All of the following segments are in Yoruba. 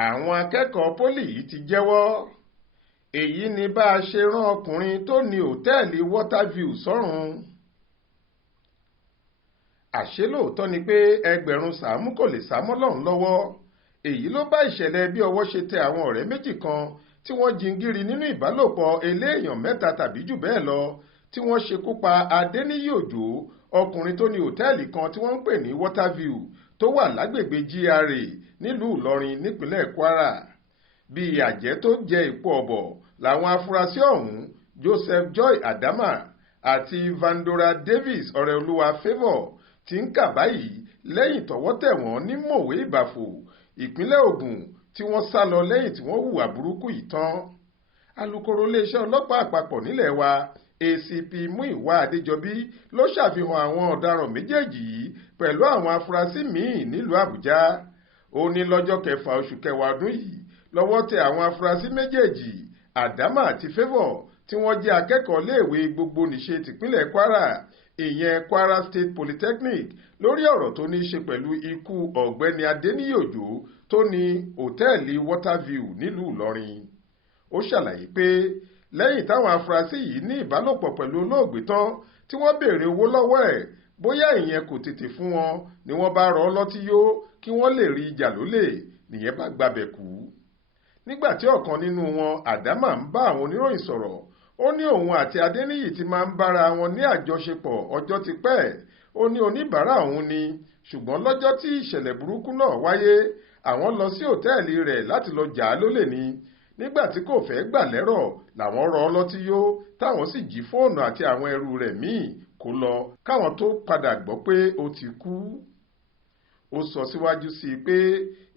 Àwọn akẹ́kọ̀ọ́ poli yìí ti jẹ́wọ́. Èyí ni bá a ṣe rán ọkùnrin tó ní òtẹ́ẹ̀lì Waterview sọ́run. Àṣé lóòótọ́ ni pé ẹgbẹ̀rún sàámú kò lè sá mọ́ Ọlọ́run lọ́wọ́. Èyí ló bá ìṣẹ̀lẹ̀ bí ọwọ́ ṣe tẹ àwọn ọ̀rẹ́ méjì kan tí wọ́n jingiri nínú ìbálòpọ̀ eléèyàn mẹ́ta tàbí jù bẹ́ẹ̀ lọ, tí wọ́n ṣekú pa Adéníyì Òjó, ọkùnrin tó ní òtẹ́ẹ̀lì kan tí wọ́n ń pè ní Waterview tó wà lágbègbè GRA nílùú Ìlọrin nípínlẹ̀ Kwara. Bí àjẹ́ tó jẹ ìpò ọ̀bọ̀ làwọn afurasí ọ̀hún Joseph Joy Adama àti Vandora Davis Ọ̀rẹ́olúwa Favour ti ń kà báyìí lẹ́yìn tọ́wọ́ tẹ̀ wọ́n ní Mòwe Ìbàfò, ìpínlẹ̀ Ògùn, tí wọ́n sá lọ lẹ́yìn tí wọ́n hùwà burúkú yìí tán. Alukoro iléeṣẹ́ ọlọ́pàá àpapọ̀ nílẹ̀ wa ACP Múyìwá Adéjọbí ló ṣàfihàn àwọn ọ̀daràn méjèèjì yìí pẹ̀lú àwọn afurasí míì nílùú Àbújá. Ó ní lọ́jọ́ 6 oṣù kẹwàá ọdún yìí lọ́wọ́ tẹ àwọn afurasí méjèèjì Adama àti Favour tí wọ́n jẹ́ akẹ́kọ̀ọ́ iléèwé gbogbonìṣe tìpínlẹ̀ Kwara, ìyẹn Kwara State Polytechnic, lórí ọ̀rọ̀ tó ní í ṣe pẹ̀lú ikú ọ̀gbẹ́ni Adéníyì Òjó tó ní òtẹ́ẹ̀lì Waterview nílùú Ìlọrin. Ó ṣàlàyé pé lẹ́yìn táwọn afurasí yìí ní ìbálòpọ̀ pẹ̀lú olóògbé tán tí wọ́n béèrè owó lọ́wọ́ ẹ̀, bóyá ìyẹn kò tètè fún wọn ni wọ́n bá rọ̀ ọ́ lọ́tí yó kí wọ́n lè rí ìjà lólè, nìyẹn bá gbabẹ̀ kú. Nígbà tí ọ̀kan nínú wọn, Adama, ń bá àwọn oníròyìn sọ̀rọ̀, ó ní òun àti Adéníyì ti máa ń bára wọn ní àjọṣepọ̀ ọjọ́ ti pẹ́. Ó ní oníbàárà òun ni, ṣùgbọ́n lọ́jọ́ tí ìṣẹ̀lẹ̀ burúkú náà wáyé, àwọn lọ sí òtẹ́ẹ̀lì rẹ̀ láti lọ jà á lólè ni. Nígbà tí kò fẹ́ gbà lẹ́rọ̀ làwọn rọ̀ ọ́ lọ́tí yó, táwọn sì jí fóònù àti àwọn ẹrù rẹ̀ míì kó lọ káwọn tó padà gbọ́ pé ó ti kú. Ó sọ síwájú sí i pé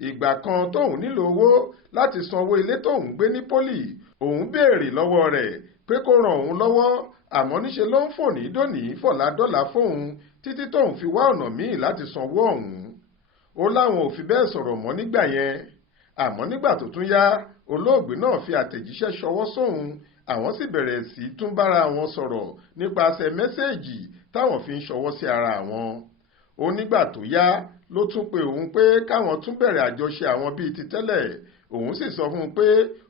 ìgbà kan tóun nílò owó láti san owó ilé tóun gbé ní Poli, òun béèrè lọ́wọ́ rẹ̀ pé kó ràn òun lọ́wọ́, àmọ́ níṣe ló ń fò ní dòní fọ̀lá dọ́là fóun títí tóun fi wá ọ̀nà míì láti sanwó ọ̀hún. Ó láwọn ò fi bẹ́ẹ̀ sọ̀rọ̀ mọ́ nígbà yẹn, àmọ́ nígbà tó tún yá olóògbé náà fi àtẹ̀jíṣẹ́ ṣọwọ́ sóhun, àwọn sì bẹ̀rẹ̀ sí tún bára wọn sọ̀rọ̀ nípasẹ̀ mẹ́sẹ̀ẹ̀jì táwọn fi ń ṣọwọ́ sí ara wọn. Ó nígbà tó yá ló tún pe òun pé káwọn tún bẹ̀rẹ̀ àjọṣe àwọn bíi ti tẹ́lẹ̀. Òun sì sọ fún un pé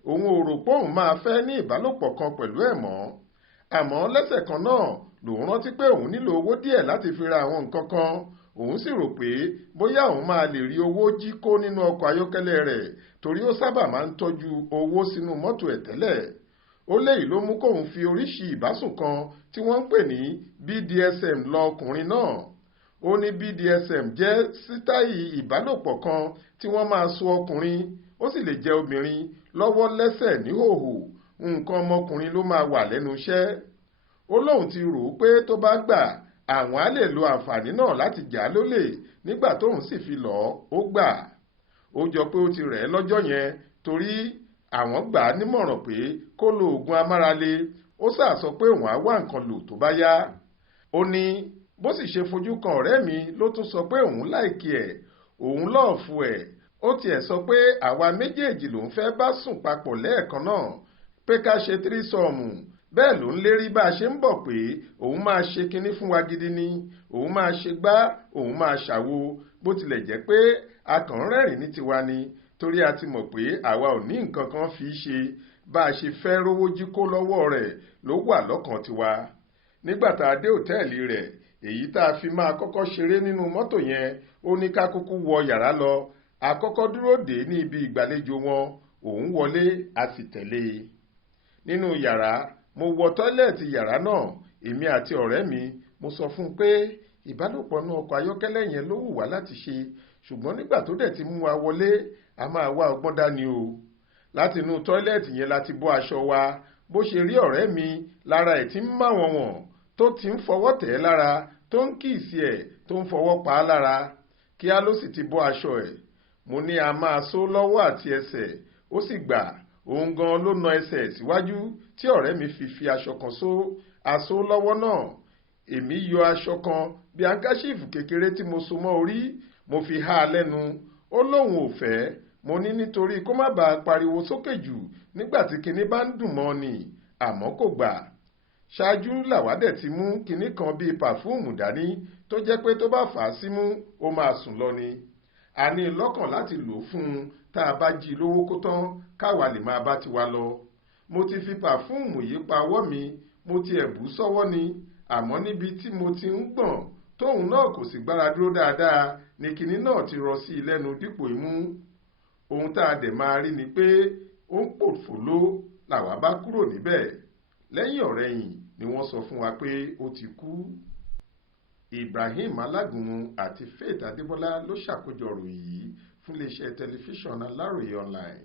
òun ò rò pé òun máa fẹ́ ní ìbálòpọ̀ kan pẹ̀lú ẹ̀ mọ́. Àmọ́ lẹ́sẹ̀ kan náà lòun rántí pé òun nílò owó díẹ̀ láti fi ra àwọn nǹkan kan. Òun sì rò pé bóyá òun máa lè rí owó jí kó nínú ọkọ̀ ayọ́kẹ́lẹ́ rẹ̀, torí ó sábà máa ń tọ́jú owó sínú mọ́tò ẹ̀ tẹ́lẹ̀. Ó léyìí ló mú kóun fi oríṣi ìbásùn kan tí wọ́n ń pè ní BDSM lọ ọkùnrin náà. Ó ní BDSM jẹ́ sítáì ìbálòpọ̀ kan tí wọ́n máa so ọkùnrin, ó sì lè jẹ́ obìnrin, lọ́wọ́ lẹ́sẹ̀ níhòhò, nǹkan ọmọkùnrin ló máa wà lẹ́nu iṣẹ́. Ó lóun ti rò ó pé tó bá gbà àwọn á lè lo àǹfààní náà láti jà á lólè, nígbà tóun sì fi lọ̀ ó gbà. Ó jọ pé ó ti rẹ̀ ẹ́ lọ́jọ́ yẹn, torí àwọn gbà á nímọ̀ràn pé kó lo oògùn amárale. Ó sà sọ pé òun á wá nǹkan lò tó bá yá. Ó ní bó sì ṣe fojú kan ọ̀rẹ́ mi ló tún sọ pé òun láìkí ẹ̀, òun lọ́ọ̀fù ẹ̀. Ó tiẹ̀ sọ pé àwa méjèèjì lòun fẹ́ bá sùn papọ̀ lẹ́ẹ̀kan náà, pé ká ṣe tírísọ̀mù. Bẹ́ẹ̀ ló ń lérí bá a ṣe ń bọ̀ pé òun máa ṣe kinní fún wa gidi ni, òun máa ṣe gbá, òun máa ṣàwo, bó tilẹ̀ jẹ́ pé a kàn ń rẹ́rìn ní tiwa ni, torí a ti mọ̀ pé àwa ò ní nǹkan kan fi ṣe. Bá a ṣe fẹ́ rówó jí kó lọ́wọ́ rẹ̀ ló wà lọ́kàn tiwa. Nígbà tá a dé òtẹ́ẹ̀lì rẹ̀, èyí tá a fi máa kọ́kọ́ ṣeré nínú mọ́tò yẹn, ó ní ká kúkú wọ yàrá lọ. A kọ́kọ́ dúró dè ní ibi ìgbàlejò wọn, òun wọlé a sì tẹ̀lé e. Nínú yàrá, mo wọ tọ́ílẹ̀tì yàrá náà, èmi àti ọ̀rẹ́ mi. Mo sọ fún un pé ìbálòpọ̀ náà ọkọ̀ ayọ́kẹ́lẹ́ yẹn ló wù wá láti ṣe, ṣùgbọ́n nígbà tó dẹ̀ ti mú wa wọlé, a máa wá ọgbọ́n dání o. Láti inú tọ́ílẹ̀tì yẹn láti bọ́ aṣọ wa. Bó ṣe rí ọ̀rẹ́ mi lára ẹ̀ tí ń má wọn wọ̀n, tó ti ń fọwọ́ tẹ̀ ẹ́ lára, tó ń kíìsì ẹ̀, tó ń fọwọ́ pa á lára, kíá ló sì ti bọ́ aṣọ ẹ̀. Mo ní a máa so lọ́wọ́ àti ẹsẹ̀, ó sì gbà. Òun gan ló na ẹsẹ̀ síwájú tí ọ̀rẹ́ mi fi aṣọ kan so aṣọ lọ́wọ́ náà. Èmi yọ aṣọ kan bí ankáṣífù kékeré tí mo so mọ́ orí, mo fi há a lẹ́nu. Ó lóun ò fẹ́. Mo ní nítorí kó má bàa pariwo sókè jù nígbà tí kinní bá ń dùn mọ́ ni, àmọ́ kò gbà. Ṣáájú làwádẹ̀ ti mú kinní kan bíi pàfúùmù dání tó jẹ́ pé tó bá fà á símú ó máa sùn lọ ni. A ní lọ́kàn láti lò fún un tá a bá jí lówó kó tán káwa lè máa bá tiwa lọ. Mo ti fi pàfúùmù yìí pa ọwọ́ mi, mo ti ẹ̀bù sọ́wọ́ ni, àmọ́ níbi tí mo ti ń gbọ̀n tóun náà kò sì gbára dúró dáadáa ni kinní náà ti rọ sí i lẹ́nu dípò imú. Ohun tá a dẹ̀ máa rí ni pé ó ń pòfòló làwa bá kúrò níbẹ̀. Lẹ́yìn ọ̀rẹyìn ni wọ́n sọ fún wa pé ó ti kú. Ibrahim Alágúnmu àti Faith Adébọ́lá ló ṣàkójọ ìròyìn yìí fún iléeṣẹ́ tẹlifíṣàn Aláròye online.